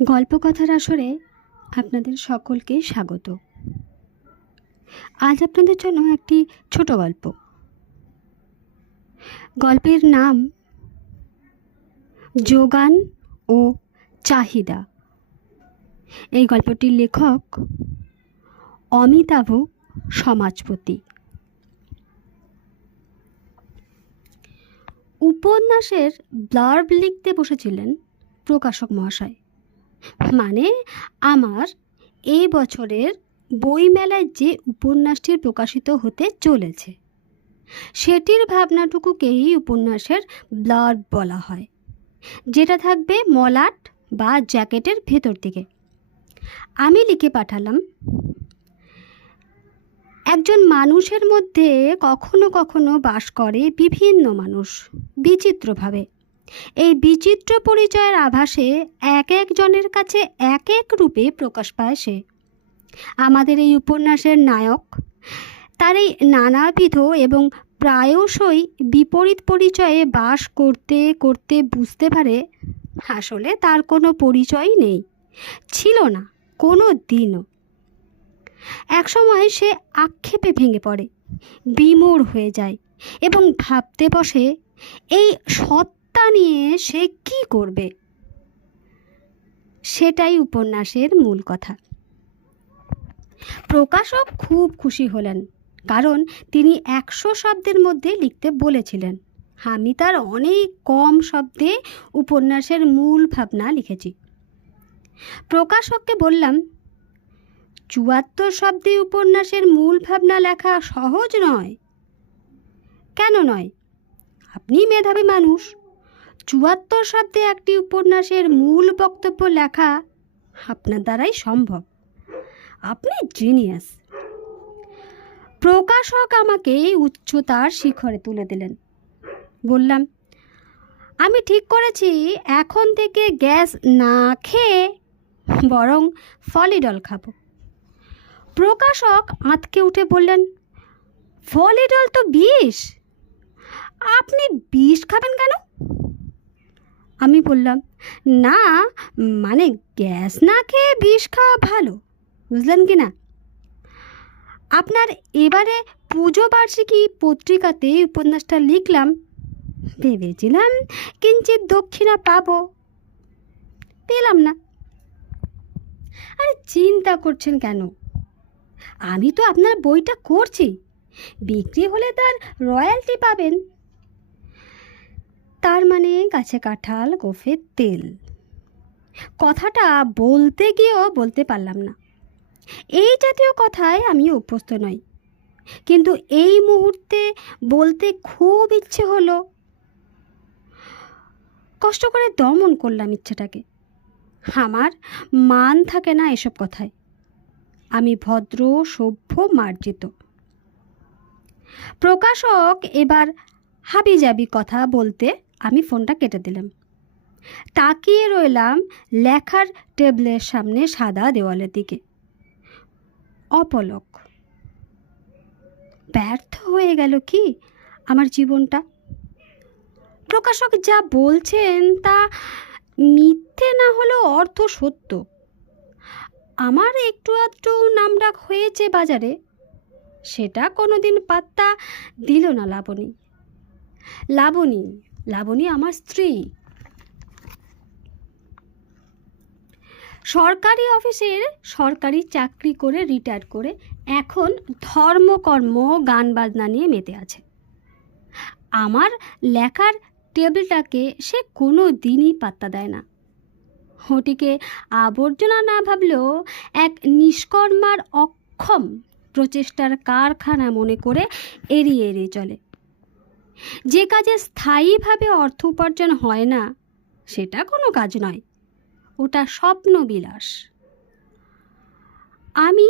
গল্পকথার আসরে আপনাদের সকলকে স্বাগত। আজ আপনাদের জন্য একটি ছোট গল্প। গল্পের নাম যোগান ও চাহিদা। এই গল্পটির লেখক অমিতাভ সমাজপতি। উপন্যাসের ব্লার্ব লিখতে বসেছিলেন প্রকাশক মহাশয়, মানে আমার এই বছরের বইমেলায় যে উপন্যাসটি প্রকাশিত হতে চলেছে সেটির ভাবনাটুকুকেই উপন্যাসের ব্লার্ব বলা হয়, যেটা থাকবে মলাট বা জ্যাকেটের ভেতর দিকে। আমি লিখে পাঠালাম, একজন মানুষের মধ্যে কখনো কখনো বাস করে বিভিন্ন মানুষ বিচিত্রভাবে। এই বিচিত্র পরিচয়ের আভাসে এক একজনের কাছে এক এক রূপে প্রকাশ পায় সে। আমাদের এই উপন্যাসের নায়ক তার এই নানাবিধ এবং প্রায়শই বিপরীত পরিচয়ে বাস করতে করতে বুঝতে পারে আসলে তার কোনো পরিচয় নেই, ছিল না কোনো দিনও। একসময় সে আক্ষেপে ভেঙে পড়ে, বিমূঢ় হয়ে যায় এবং ভাবতে বসে এই সত্তা নিয়ে সে কি করবে। সেটাই উপন্যাসের মূল কথা। প্রকাশক খুব খুশি হলেন, কারণ তিনি 100 শব্দের মধ্যে লিখতে বলেছিলেন। আমি তার অনেক কম শব্দে উপন্যাসের মূল ভাবনা লিখেছি। প্রকাশককে বললাম, 74 শব্দে উপন্যাসের মূল ভাবনা লেখা সহজ নয়। কেন নয়? আপনি মেধাবী মানুষ, 74 শব্দে একটি উপন্যাসের মূল বক্তব্য লেখা আপনার দ্বারাই সম্ভব। আপনি জিনিয়াস। প্রকাশক আমাকে উচ্চতার শিখরে তুলে দিলেন। বললাম, আমি ঠিক করেছি এখন থেকে গ্যাস না খেয়ে বরং ফলিডল খাবো। প্রকাশক আঁতকে উঠে বললেন, ফলিডল তো বিষ, আপনি বিষ খাবেন কেন? আমি বললাম, না মানে গ্যাস না খেয়ে বিষ খাওয়া ভালো, বুঝলেন কি না? আপনার এবারে পুজো বার্ষিকী পত্রিকাতে উপন্যাসটা লিখলাম, ভেবেছিলাম কিঞ্চিৎ দক্ষিণা পাবো, পেলাম না। আরে চিন্তা করছেন কেন? আমি তো আপনার বইটা করছি, বিক্রি হলে তার রয়্যালটি পাবেন। তার মানে গাছে কাঁঠাল গোফে তেল। কথাটা বলতে গিয়েও বলতে পারলাম না। এই জাতীয় কথায় আমি অভ্যস্ত নই, কিন্তু এই মুহূর্তে বলতে খুব ইচ্ছে হলো। কষ্ট করে দমন করলাম ইচ্ছেটাকে। আমার মান থাকে না এসব কথায়। আমি ভদ্র, সভ্য, মার্জিত। প্রকাশক এবার হাবিজাবি কথা বলতে আমি ফোনটা কেটে দিলাম। তাকিয়ে রইলাম লেখার টেবিলের সামনে সাদা দেওয়ালের দিকে। অপলক। ব্যর্থ হয়ে গেল কি আমার জীবনটা? প্রকাশক যা বলছেন তা মিথ্যে না হলেও অর্থ সত্য। আমার একটু আধটু নামডাক হয়েছে বাজারে, সেটা কোনোদিন পাত্তা দিল না লাবণী। লাবণী লাবণী আমার স্ত্রী। সরকারি অফিসের সরকারি চাকরি করে রিটায়ার করে এখন ধর্মকর্ম গান বাজনা নিয়ে মেতে আছে। আমার লেখার টেবিলটাকে সে কোনো দিনই পাত্তা দেয় না। ওটিকে আবর্জনা না ভাবলেও এক নিষ্কর্মার অক্ষম প্রচেষ্টার কারখানা মনে করে এড়িয়ে এড়িয়ে চলে। যে কাজে স্থায়ীভাবে অর্থ উপার্জন হয় না সেটা কোনো কাজ নয়, ওটা স্বপ্ন বিলাস। আমি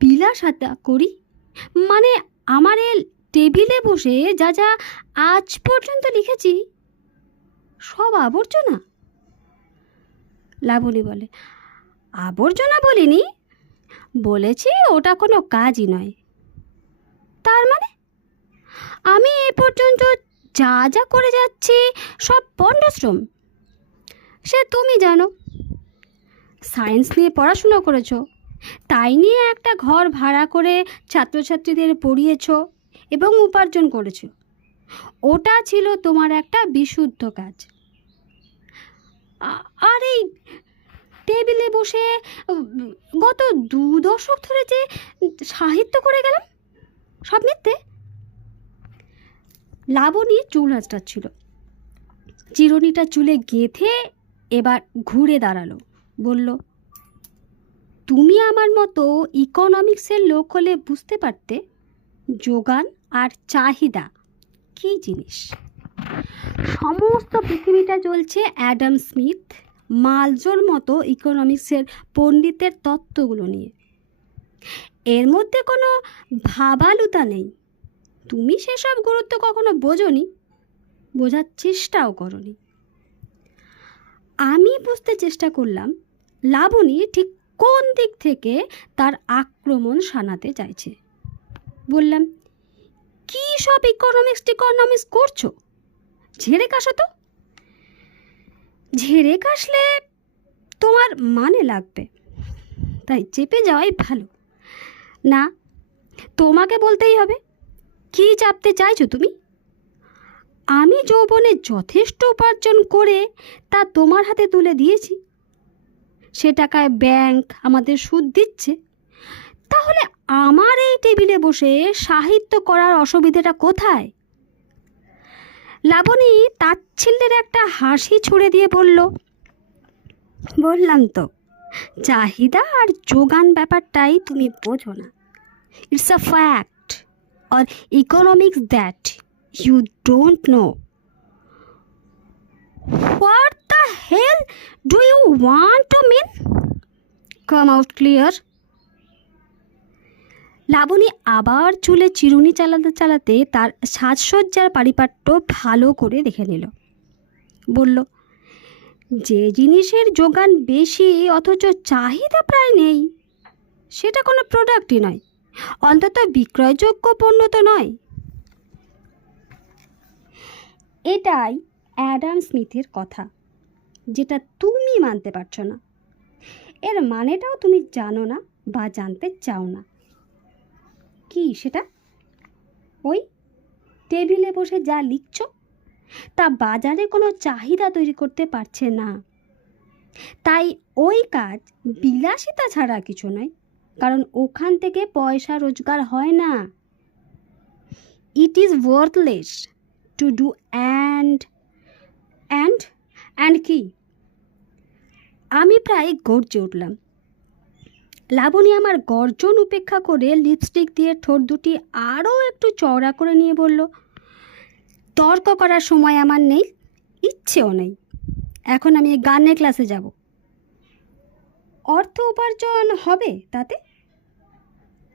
বিলাসিতা করি মানে আমার এই টেবিলে বসে যা যা আজ পর্যন্ত লিখেছি সব আবর্জনা। লাবণী বলে, আবর্জনা বলিনি, বলেছি ওটা কোনো কাজই নয়। তার মানে আমি এ পর্যন্ত যা যা করে যাচ্ছি সব পণ্ডশ্রম। সে তুমি জানো। সায়েন্স নিয়ে পড়াশুনো করেছো, তাই নিয়ে একটা ঘর ভাড়া করে ছাত্রছাত্রীদের পড়িয়েছো এবং উপার্জন করেছো। ওটা ছিল তোমার একটা বিশুদ্ধ কাজ। আর এই টেবিলে বসে গত 2 দশক ধরে যে সাহিত্য করে গেলাম, সব মিথ্যে। লাবণী চুল আঁচড়াচ্ছিল, চিরুনিটা চুলে গেঁথে এবার ঘুরে দাঁড়ালো, বলল, তুমি আমার মতো ইকোনমিক্সের লোক হলে বুঝতে পারতে যোগান আর চাহিদা কী জিনিস। সমস্ত পৃথিবীটা চলছে অ্যাডাম স্মিথ, মালজোর মতো ইকোনমিক্সের পণ্ডিতের তত্ত্বগুলো নিয়ে। এর মধ্যে কোনো ভাবালুতা নেই। তুমি সেসব গুরুত্ব কখনো বোঝোনি, বোঝার চেষ্টাও করনি। আমি বুঝতে চেষ্টা করলাম লাবণী ঠিক কোন দিক থেকে তার আক্রমণ শানাতে চাইছে। বললাম, কী সব ইকোনমিক্স করছো? ঝেড়ে কাশো তো। ঝেড়ে কাশলে তোমার মানে লাগবে, তাই চেপে যাওয়াই ভালো। না, তোমাকে বলতেই হবে। কী চাপতে চাইছো তুমি? আমি যৌবনে যথেষ্ট উপার্জন করে তা তোমার হাতে তুলে দিয়েছি, সে টাকায় ব্যাংক আমাদের সুদ দিচ্ছে। তাহলে আমার এই টেবিলে বসে সাহিত্য করার অসুবিধাটা কোথায়? লাবণী তাচ্ছিল্যের একটা হাসি ছুড়ে দিয়ে বললাম তো, চাহিদা আর যোগান ব্যাপারটাই তুমি বোঝো না। It's a fact or economics that you don't know. What the hell do you want to mean? Come out clear. Labani আবার চুলে চিরুনি চালাতে চালাতে তার সাজসজ্জার পারিপাট্য ভালো করে দেখে নিল। বলল, যে জিনিসের যোগান বেশি অথচ চাহিদা প্রায় নেই, সেটা কোনো প্রোডাক্টই নয়, অন্তত বিক্রয়যোগ্য পণ্য তো নয়। এটাই অ্যাডাম স্মিথের কথা, যেটা তুমি মানতে পারছো না। এর মানেটাও তুমি জানো না বা জানতে চাও না। কি সেটা? ওই টেবিলে বসে যা লিখছো তা বাজারে কোনো চাহিদা তৈরি করতে পারছে না। তাই ওই কাজ বিলাসিতা ছাড়া কিছু নয়, কারণ ওখান থেকে পয়সা রোজগার হয় না। It is worthless to do and কি? আমি প্রায় গর্জে উঠলাম। লাবণী আমার গর্জন উপেক্ষা করে লিপস্টিক দিয়ে ঠোঁট দুটি আরও একটু চওড়া করে নিয়ে বলল, তর্ক করার সময় আমার নেই, ইচ্ছেও নেই। এখন আমি গানের ক্লাসে যাব। অর্থ উপার্জন হবে তাতে?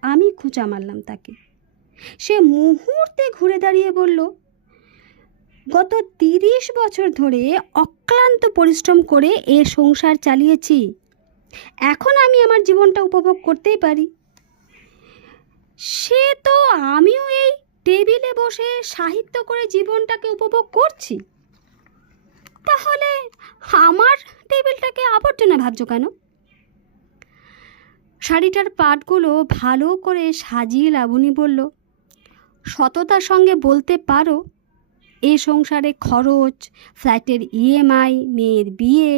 আমি খোঁচা মারলাম তাকে। সে মুহূর্তে ঘুরে দাঁড়িয়ে বলল, গত 30 বছর ধরে অক্লান্ত পরিশ্রম করে এ সংসার চালিয়েছি। এখন আমি আমার জীবনটা উপভোগ করতেই পারি। সে তো আমিও এই টেবিলে বসে সাহিত্য করে জীবনটাকে উপভোগ করছি। তাহলে আমার টেবিলটাকে আবর্জনা ভাবছো কেন? শাড়িটার পাটগুলো ভালো করে সাজিয়ে লাবণী বলল, সততার সঙ্গে বলতে পারো এ সংসারে খরচ, ফ্ল্যাটের ইএমআই, মেয়ের বিয়ে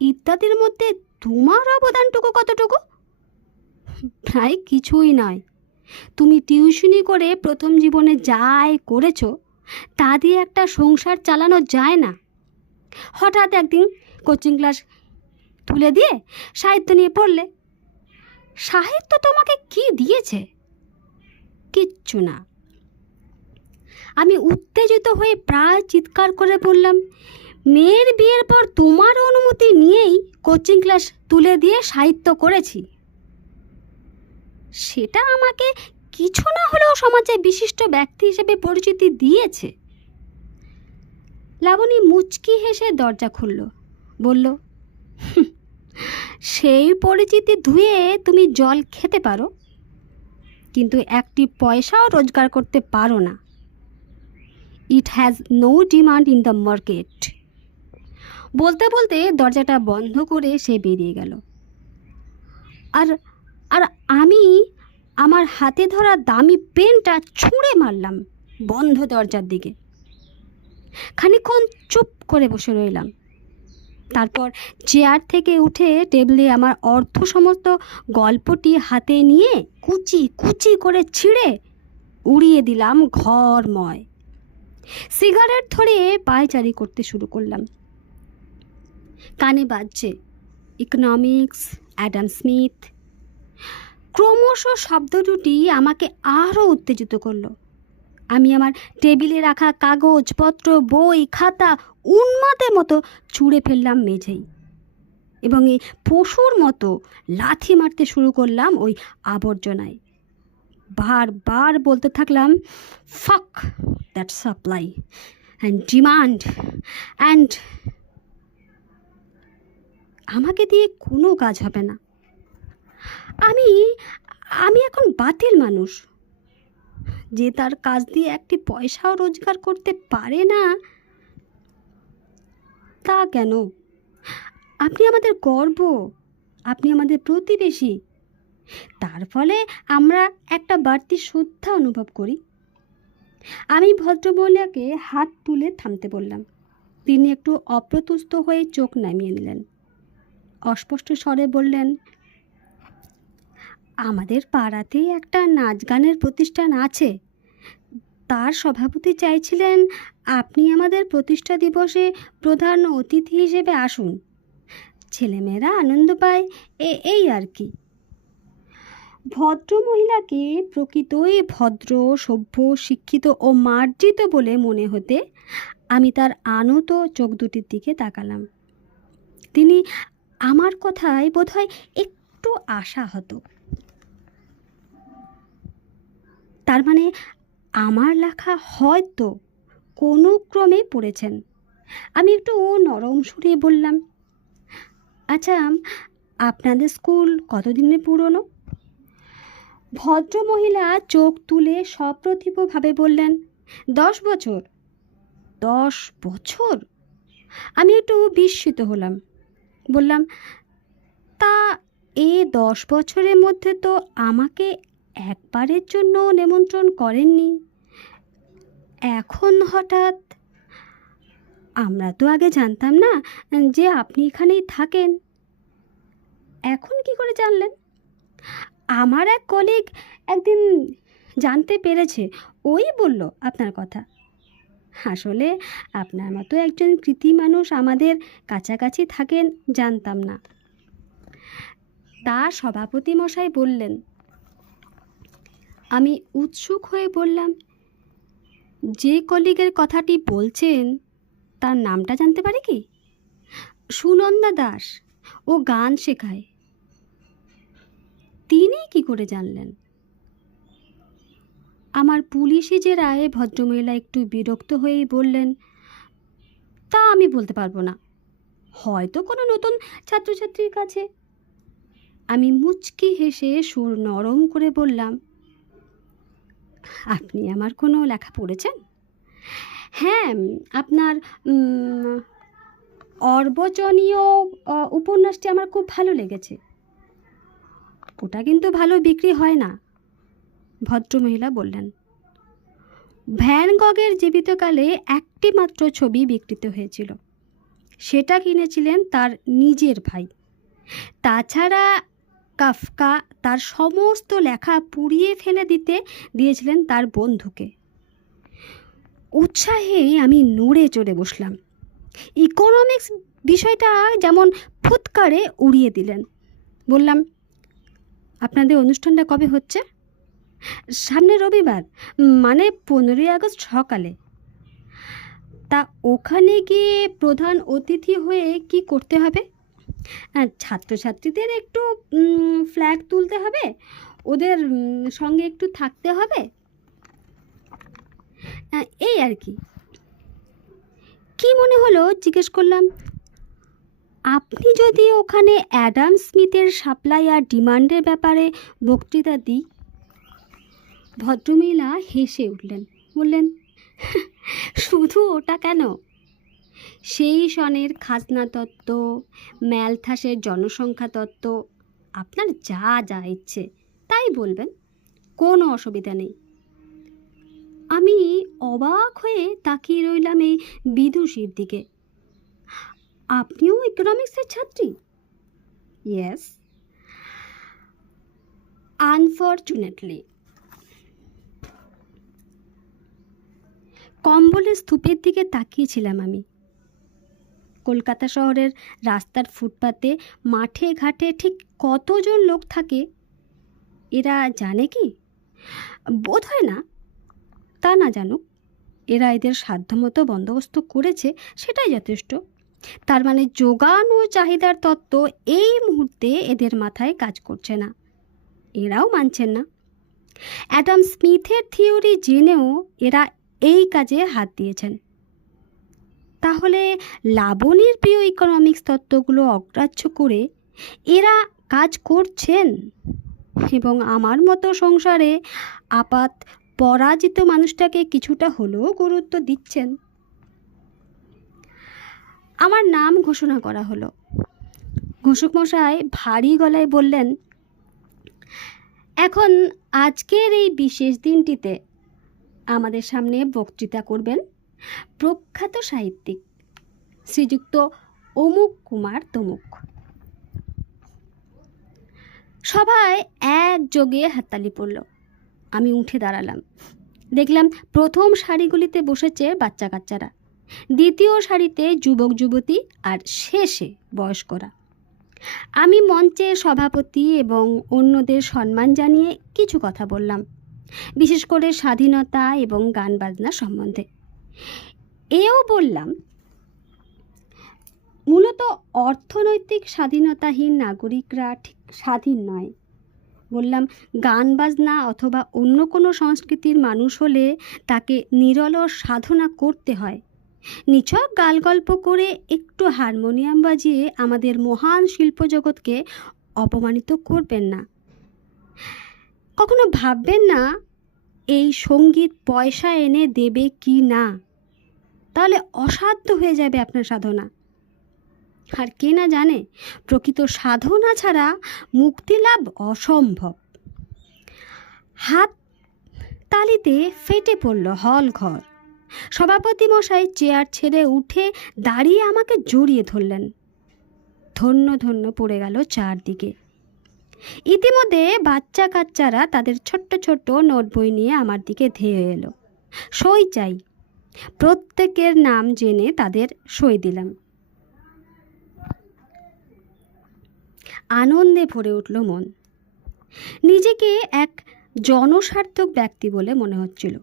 ইত্যাদির মধ্যে তোমার অবদানটুকু কতটুকু? প্রায় কিছুই নয়। তুমি টিউশনি করে প্রথম জীবনে যাই করেছো তা দিয়ে একটা সংসার চালানো যায় না। হঠাৎ একদিন কোচিং ক্লাস তুলে দিয়ে সাহিত্য নিয়ে পড়লে। সাহিত্য তোমাকে কি দিয়েছে? কিচ্ছু না। আমি উত্তেজিত হয়ে প্রায় চিৎকার করে বললাম, মেয়ের বিয়ের পর তোমার অনুমতি নিয়েই কোচিং ক্লাস তুলে দিয়ে সাহিত্য করেছি। সেটা আমাকে কিছু না হলেও সমাজে বিশিষ্ট ব্যক্তি হিসেবে পরিচিতি দিয়েছে। লাবণী মুচকি হেসে দরজা খুলল, বলল, সেই পরিচিতি ধুয়ে তুমি জল খেতে পারো, কিন্তু একটি পয়সাও রোজগার করতে পারো না। It has no demand in the market. বলতে বলতে দরজাটা বন্ধ করে সে বেরিয়ে গেল। আর আর আমি আমার হাতে ধরা দামি পেনটা ছুঁড়ে মারলাম বন্ধ দরজার দিকে। খানিকক্ষণ চুপ করে বসে রইলাম। তারপর চেয়ার থেকে উঠে টেবিলে আমার অর্ধসমস্ত গল্পটি হাতে নিয়ে কুচি কুচি করে ছিঁড়ে উড়িয়ে দিলাম ঘরময়। সিগারেট ধরে পায়চারি করতে শুরু করলাম। কানে বাজছে ইকোনমিক্স, অ্যাডাম স্মিথ। ক্রমশ শব্দ দুটি আমাকে আরও উত্তেজিত করলো। আমি আমার টেবিলে রাখা কাগজপত্র, বই, খাতা উন্মাদের মতো ছুঁড়ে ফেললাম মেঝেই এবং এই পশুর মতো লাথি মারতে শুরু করলাম ওই আবর্জনায়। বারবার বলতে থাকলাম, ফাক that supply and demand and. আমাকে দিয়ে কোনো কাজ হবে না। আমি আমি এখন বাতিল মানুষ। যে তার কাজ দিয়ে একটি পয়সাও রোজগার করতে পারে না, তা কেন? আপনি আমাদের গর্ব, আপনি আমাদের প্রতিবেশী। তার ফলে আমরা একটা বাড়তি শ্রদ্ধা অনুভব করি। আমি ভদ্রমহিলাকে হাত তুলে থামতে বললাম। তিনি একটু অপ্রতুষ্ট হয়ে চোখ নামিয়ে নিলেন। অস্পষ্ট স্বরে বললেন, আমাদের পাড়াতেই একটা নাচ গানের প্রতিষ্ঠান আছে। তার সভাপতি চাইছিলেন আপনি আমাদের প্রতিষ্ঠা দিবসে প্রধান অতিথি হিসেবে আসুন। ছেলেমেয়েরা আনন্দ পায়, এই আর কি। ভদ্রমহিলাকে প্রকৃতই ভদ্র, সভ্য, শিক্ষিত ও মার্জিত বলে মনে হতে আমি তার আনত চোখ দুটির দিকে তাকালাম। তিনি আমার কথায় বোধহয় একটু আশাহত। তার মানে আমার লেখা হয়তো কোনো ক্রমে পড়েছেন। আমি একটু নরম সুরে বললাম, আচ্ছা, আপনাদের স্কুল কতদিনের পুরনো? ভদ্রমহিলা চোখ তুলে সপ্রতিভভাবে বললেন, 10 বছর। 10 বছর? আমি একটু বিস্মিত হলাম। বললাম, তা এই 10 বছরের মধ্যে তো আমাকে একবারের জন্য নিমন্ত্রণ করেননি। এখন হঠাৎ? আমরা তো আগে জানতাম না যে আপনি এখানেই থাকেন। এখন কি করে জানলেন? আমার এক কলিগ একদিন জানতে পেরেছে, ওই বলল আপনার কথা। আসলে আপনার মতো একজন কৃতি মানুষ আমাদের কাছাকাছি থাকেন জানতাম না। তা সভাপতি মশাই বললেন। আমি উৎসুক হয়ে বললাম, যে কলিগের কথাটি বলছেন তার নামটা জানতে পারি কি? সুনন্দা দাস, ও গান শেখায়। তিনি কি করে জানলেন? আমার পুলিশি যে রায়ে ভদ্রমহিলা একটু বিরক্ত হয়েই বললেন, তা আমি বলতে পারবো না, হয়তো কোনো নতুন ছাত্রছাত্রীর কাছে। আমি মুচকি হেসে সুর নরম করে বললাম, আপনি আমার কোনো লেখা পড়েছেন? হ্যাঁ, আপনার অর্বচনীয় উপন্যাসটি আমার খুব ভালো লেগেছে। ওটা কিন্তু ভালো বিক্রি হয় না, ভদ্রমহিলা বললেন। ভ্যান গগের জীবিতকালে একটি মাত্র ছবি বিকৃত হয়েছিল। সেটা কিনেছিলেন তার নিজের ভাই। তাছাড়া কাফকা তার সমস্ত লেখা পুড়িয়ে ফেলে দিতে দিয়েছিলেন তার বন্ধুকে। উৎসাহে আমি নড়ে চড়ে বসলাম। ইকোনমিক্স বিষয়টা যেমন ফুৎকারে উড়িয়ে দিলেন। বললাম, আপনাদের অনুষ্ঠানটা কবে হচ্ছে? সামনে রবিবার, মানে 15ই আগস্ট সকালে। তা ওখানে গিয়ে প্রধান অতিথি হয়ে কি করতে হবে? ছাত্রছাত্রীদের একটু ফ্ল্যাগ তুলতে হবে, ওদের সঙ্গে একটু থাকতে হবে, এই আর কি। কি মনে হলো জিজ্ঞেস করলাম, আপনি যদি ওখানে অ্যাডাম স্মিথের সাপ্লাই আর ডিমান্ডের ব্যাপারে বক্তৃতা দিই? ভদ্রমহিলা হেসে উঠলেন, বললেন, শুধু ওটা কেন, সেই সনের খাজনা তত্ত্ব, ম্যালথাসের জনসংখ্যা তত্ত্ব, আপনার যা যা ইচ্ছে তাই বলবেন, কোনো অসুবিধা নেই। আমি অবাক হয়ে তাকিয়ে রইলাম এই বিদুষীর দিকে। আপনিও ইকোনমিক্সের ছাত্রী? Yes, unfortunately. কম্বলের স্তূপের দিকে তাকিয়েছিলাম আমি। কলকাতা শহরের রাস্তার ফুটপাতে, মাঠে ঘাটে ঠিক কতজন লোক থাকে এরা জানে কি? বোধ হয় না। তা না জানুক, এরা এদের সাধ্যমতো বন্দোবস্ত করেছে, সেটাই যথেষ্ট। তার মানে যোগান ও চাহিদার তত্ত্ব এই মুহূর্তে এদের মাথায় কাজ করছে না, এরাও মানছেন না। অ্যাডাম স্মিথের থিওরি জেনেও এরা এই কাজে হাত দিয়েছেন। তাহলে লাবণীর প্রিয় ইকোনমিক্স তত্ত্বগুলো অগ্রাহ্য করে এরা কাজ করছেন এবং আমার মতো সংসারে আপাত পরাজিত মানুষটাকে কিছুটা হলেও গুরুত্ব দিচ্ছেন। আমার নাম ঘোষণা করা হলো। ঘোষক মশাই ভারী গলায় বললেন, এখন আজকের এই বিশেষ দিনটিতে আমাদের সামনে বক্তৃতা করবেন প্রখ্যাত সাহিত্যিক শ্রীযুক্ত অমুক কুমার তমুক। সবাই একযোগে হাততালি পড়ল। আমি উঠে দাঁড়ালাম। দেখলাম প্রথম সারিগুলিতে বসেছে বাচ্চা কাচ্চারা, দ্বিতীয় সারিতে যুবক যুবতী, আর শেষে বয়স্করা। আমি মঞ্চের সভাপতি এবং অন্যদের সম্মান জানিয়ে কিছু কথা বললাম, বিশেষ করে স্বাধীনতা এবং গান বাজনা সম্বন্ধে। এও বললাম, মূলত অর্থনৈতিক স্বাধীনতাহীন নাগরিকরা ঠিক স্বাধীন নয়। বললাম, গান বাজনা অথবা অন্য কোনো সংস্কৃতির মানুষ হলে তাকে নিরলস সাধনা করতে হয়। নিছক গালগল্প করে একটু হারমোনিয়াম বাজিয়ে আমাদের মহান শিল্পজগৎকে অপমানিত করবেন না। কখনো ভাববেন না এই সঙ্গীত পয়সা এনে দেবে কি না, তাহলে অসাধ্য হয়ে যাবে আপনার সাধনা। আর কে না জানে প্রকৃত সাধনা ছাড়া মুক্তি লাভ অসম্ভব। হাত তালিতে ফেটে পড়ল হল ঘর। সভাপতি মশাই চেয়ার ছেড়ে উঠে দাঁড়িয়ে আমাকে জড়িয়ে ধরলেন। ধন্য ধন্য পড়ে গেল চারদিকে। ইতিমধ্যে বাচ্চা কাচ্চারা তাদের ছোট্ট ছোট্ট নোট বই নিয়ে আমার দিকে ধেয়ে এলো। সই চাই। প্রত্যেকের নাম জেনে তাদের সই দিলাম। আনন্দে ভরে উঠল মন। নিজেকে এক জনস্বার্থক ব্যক্তি বলে মনে হচ্ছিল।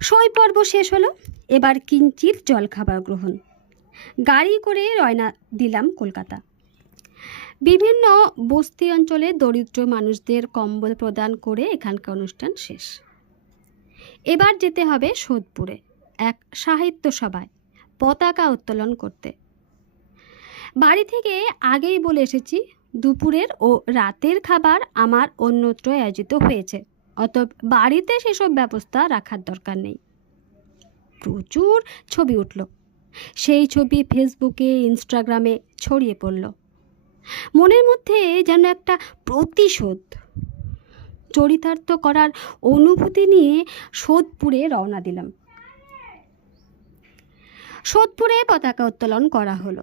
সই পর্ব শেষ হলো। এবার কিঞ্চিত জলখাবার গ্রহণ। গাড়ি করে রওনা দিলাম কলকাতা। বিভিন্ন বস্তি অঞ্চলে দরিদ্র মানুষদের কম্বল প্রদান করে এখানকার অনুষ্ঠান শেষ। এবার যেতে হবে সোদপুরে এক সাহিত্য সভায় পতাকা উত্তোলন করতে। বাড়ি থেকে আগেই বলে এসেছি, দুপুরের ও রাতের খাবার আমার অন্যত্র আয়োজিত হয়েছে, অতএব বাড়িতে সেসব ব্যবস্থা রাখার দরকার নেই। প্রচুর ছবি উঠল। সেই ছবি ফেসবুকে, ইনস্টাগ্রামে ছড়িয়ে পড়ল। মনের মধ্যে যেন একটা প্রতিশোধ চরিতার্থ করার অনুভূতি নিয়ে সোদপুরে রওনা দিলাম। সোদপুরে পতাকা উত্তোলন করা হলো।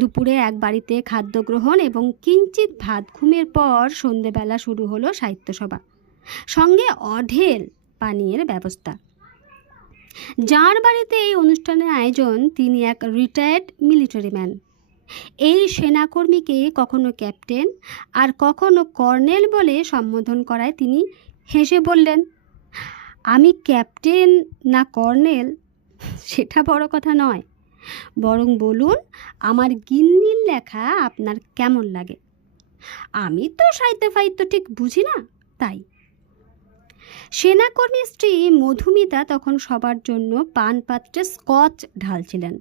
দুপুরে এক বাড়িতে খাদ্য গ্রহণ এবং কিঞ্চিত ভাত ঘুমের পর সন্ধেবেলা শুরু হলো সাহিত্য সভা, সঙ্গে অঢেল পানীয়ের ব্যবস্থা। যার বাড়িতে এই অনুষ্ঠানের আয়োজন তিনি এক রিটায়ার্ড মিলিটারি ম্যান। এই সেনাকর্মীকে কখনো ক্যাপ্টেন আর কখনো কর্নেল বলে সম্বোধন করায় তিনি হেসে বললেন, আমি ক্যাপ্টেন না কর্নেল সেটা বড় কথা নয়, বরং বলুন আমার গিন্নির লেখা আপনার কেমন লাগে। আমি তো সাহিত্য ফাহিত্য ঠিক বুঝি না, তাই। সেনাকর্মীর স্ত্রী মধুমিতা তখন সবার জন্য পান পাত্রে স্কচ ঢালছিলেন।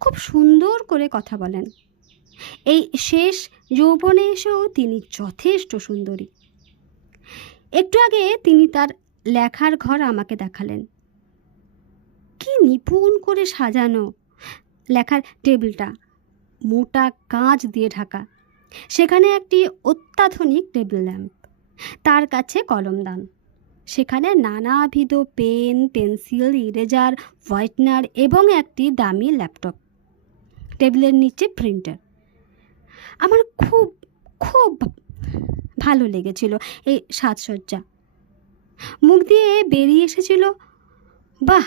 খুব সুন্দর করে কথা বলেন। এই শেষ যৌবনে এসেও তিনি যথেষ্ট সুন্দরী। একটু আগে তিনি তার লেখার ঘর আমাকে দেখালেন। কি নিপুণ করে সাজানো লেখার টেবিলটা, মোটা কাঁচ দিয়ে ঢাকা। সেখানে একটি অত্যাধুনিক টেবিল ল্যাম্প, তার কাছে কলমদান, সেখানে নানাবিধ পেন, পেন্সিল, ইরেজার, হোয়াইটনার এবং একটি দামি ল্যাপটপ। টেবিলের নিচে প্রিন্টার। আমার খুব খুব ভালো লেগেছিল এই সাজসজ্জা। মুখ দিয়ে বেরিয়ে এসেছিল, বাহ।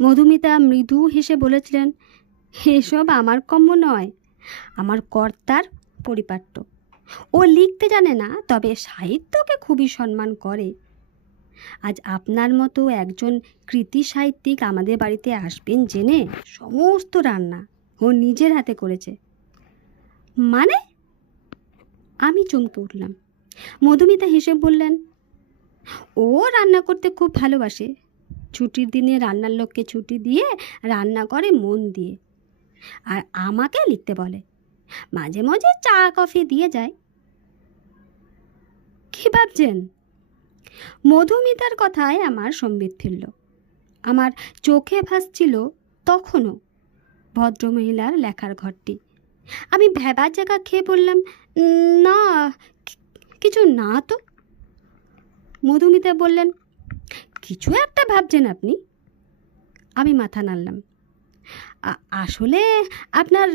মধুমিতা মৃদু হেসে বলেছিলেন, এসব আমার কম্য নয়, আমার কর্তার পরিপাট্য। ও লিখতে জানে না, তবে সাহিত্যকে খুবই সম্মান করে। আজ আপনার মতো একজন কৃতি সাহিত্যিক আমাদের বাড়িতে আসবেন জেনে সমস্ত রান্না ও নিজের হাতে করেছে। মানে? আমি চমকে উঠলাম। মধুমিতা হেসে বললেন, ও রান্না করতে খুব ভালোবাসে। ছুটির দিনে রান্নার লোককে ছুটি দিয়ে রান্না করে মন দিয়ে, আর আমাকে লিখতে বলে। মাঝে মাঝে চা কফি দিয়ে যায়। কি ভাবছেন? মধুমিতার কথায় আমার সম্বিত ফিরল। আমার চোখে ভাসছিল তখনও ভদ্রমহিলার লেখার ঘরটি। আমি ভেবা জায়গা খেয়ে বললাম, না, কিছু না তো। মধুমিতা বললেন, কিছু একটা ভাবছেন আপনি? আমি মাথা নাড়লাম। আসলে আপনার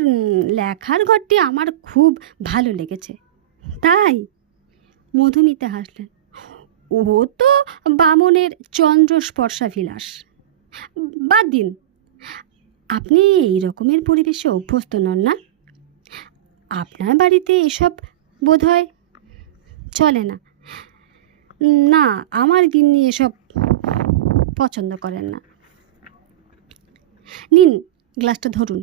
লেখার ঘরটি আমার খুব ভালো লেগেছে, তাই। মধুমিতা হাসলেন। ও তো বামনের চন্দ্রস্পর্শা বিলাস। বাদ দিন, আপনি এই রকমের পরিবেশে অভ্যস্ত নন না। আপনার বাড়িতে এসব বোধহয় চলে না। না, আমার গিন্নি এসব পছন্দ করেন না। নিন, গ্লাসটা ধরুন।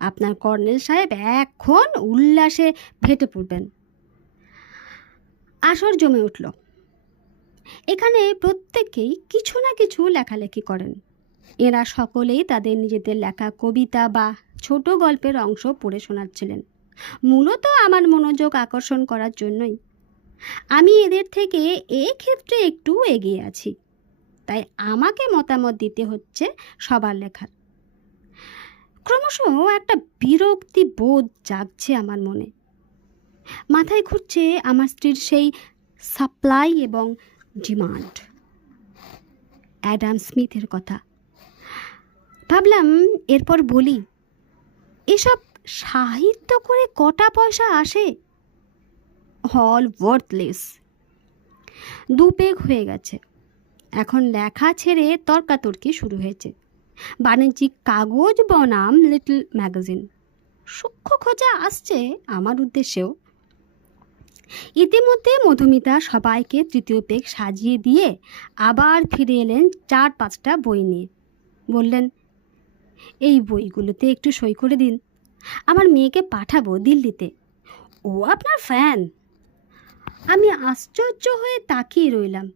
আপনার কর্নেল সাহেব এখন উল্লাসে ফেটে পড়বেন। আসর জমে উঠল। এখানে প্রত্যেকেই কিছু না কিছু লেখালেখি করেন। এরা সকলেই তাদের নিজেদের লেখা কবিতা বা ছোট গল্পের অংশ পড়ে শোনাচ্ছিলেন, মূলত আমার মনোযোগ আকর্ষণ করার জন্যই। আমি এদের থেকে ক্ষেত্রে একটু এগিয়ে আছি, তাই আমাকে মতামত দিতে হচ্ছে সবার লেখার। ক্রমশ একটা বিরক্তি বোধ জাগছে আমার মনে। মাথায় ঘুরছে আমার স্ত্রীর সেই সাপ্লাই এবং ডিমান্ড, অ্যাডাম স্মিথের কথা। ভাবলাম এরপর বলি, এসব সাহিত্য করে কটা পয়সা আসে? All worthless. দুপেগ হয়ে গেছে। এখন লেখা ছেড়ে তর্কাতর্কি শুরু হয়েছে। বাণিজ্যিক কাগজ বনাম লিটল ম্যাগাজিন। সূক্ষ্ম খোঁজা আসছে আমার উদ্দেশ্যেও। ইতিমধ্যে মধুমিতা সবাইকে তৃতীয় পেগ সাজিয়ে দিয়ে আবার ফিরে এলেন 4-5টা বই নিয়ে। বললেন, এই বইগুলোতে একটু সই করে দিন, আমার মেয়েকে পাঠাবো দিল্লিতে। ও আপনার ফ্যান। আমি আশ্চর্য হয়ে তাকিয়ে রইলাম।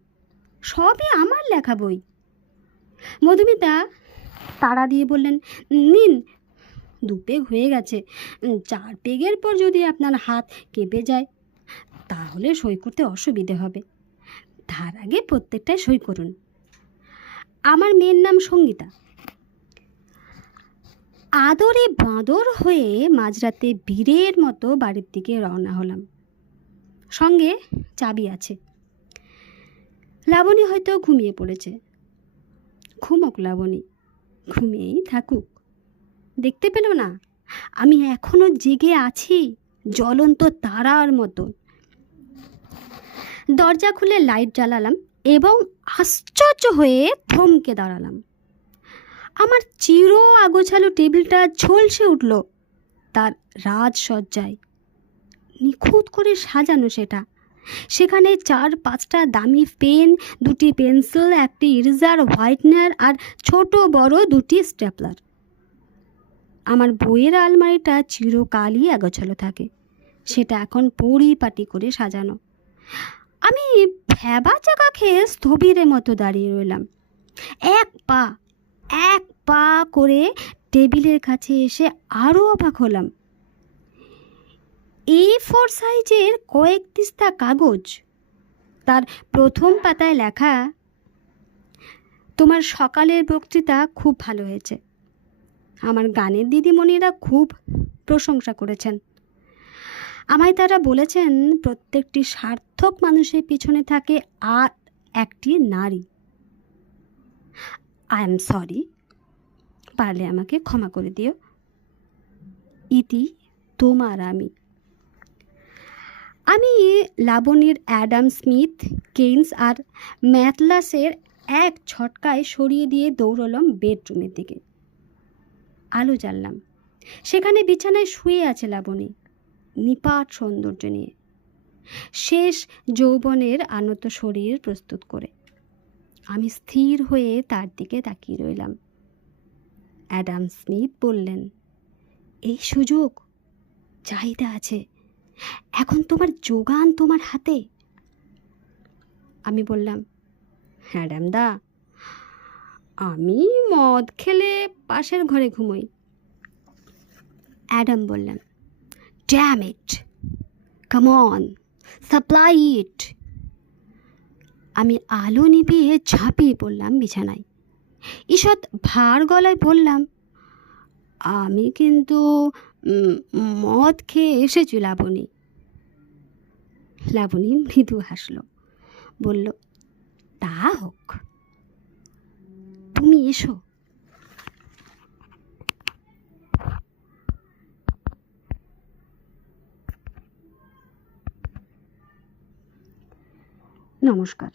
সবই আমার লেখা বই। মধুমিতা তাড়া দিয়ে বললেন, নিন, 2 পেগ হয়ে গেছে। 4 পেগের পর যদি আপনার হাত কেঁপে যায় তাহলে সই করতে অসুবিধে হবে। তার আগে প্রত্যেকটায় সই করুন। আমার মেয়ের নাম সঙ্গীতা। আদরে বাঁদর হয়ে মাঝরাতে বীরের মতো বাড়ির দিকে রওনা হলাম। সঙ্গে চাবি আছে। লাবণী হয়তো ঘুমিয়ে পড়েছে। ঘুমোক লাবণী, ঘুমিয়েই থাকুক। দেখতে পেল না আমি এখনো জেগে আছি, জ্বলন্ত তারার মতো। দরজা খুলে লাইট জ্বালালাম এবং আশ্চর্য হয়ে থমকে দাঁড়ালাম। আমার চির আগোছালো টেবিলটা ঝলসে উঠল তার রাজসজ্জায়। নিখুঁত করে সাজানো সেটা। সেখানে 4-5টা দামি পেন, 2টি পেন্সিল, একটি ইরেজার, হোয়াইটনার আর ছোট বড় 2টি স্টেপলার। আমার বইয়ের আলমারিটা চিরকালই আগোছালো থাকে, সেটা এখন পরিপাটি করে সাজানো। আমি ভ্যাবা চাকা খেয়ে স্থবিরের মতো দাঁড়িয়ে রইলাম। এক পা করে টেবিলের কাছে এসে আরও অবাক হলাম। A4 সাইজের কয়েক তিস্তা কাগজ, তার প্রথম পাতায় লেখা, তোমার সকালের বক্তৃতা খুব ভালো হয়েছে। আমার গানের দিদিমণিরা খুব প্রশংসা করেছেন। আমায় তারা বলেছেন প্রত্যেকটি সার্থক মানুষের পিছনে থাকে আর একটি নারী। আই এম সরি, পারলে আমাকে ক্ষমা করে দিও। ইতি, তোমার আমি। আমি লাবণীর অ্যাডাম স্মিথ, কেইন্স আর ম্যাথলাসের এক ঝটকায় সরিয়ে দিয়ে দৌড়লাম বেডরুমের দিকে। আলো জ্বাললাম। সেখানে বিছানায় শুয়ে আছে লাবণী, নিপাট সৌন্দর্য নিয়ে, শেষ যৌবনের আনত শরীর প্রস্তুত করে। আমি স্থির হয়ে তার দিকে তাকিয়ে রইলাম। অ্যাডাম স্মিথ বললেন, এই সুযোগ, চাহিদা আছে, এখন তোমার যোগান তোমার হাতে। আমি বললাম, অ্যাডাম দা, আমি মদ খেলে পাশের ঘরে ঘুমোই। অ্যাডাম বললেন, damn it, come on, supply it. আমি আলো নিভিয়ে ঝাঁপিয়ে পড়লাম বিছানায়। ঈষৎ ভার গলায় বললাম, আমি কিন্তু মদ খেয়ে এসেছি লাবণী। লাবণী মৃদু হাসল, বলল, তা হোক, তুমি এসো। নমস্কার।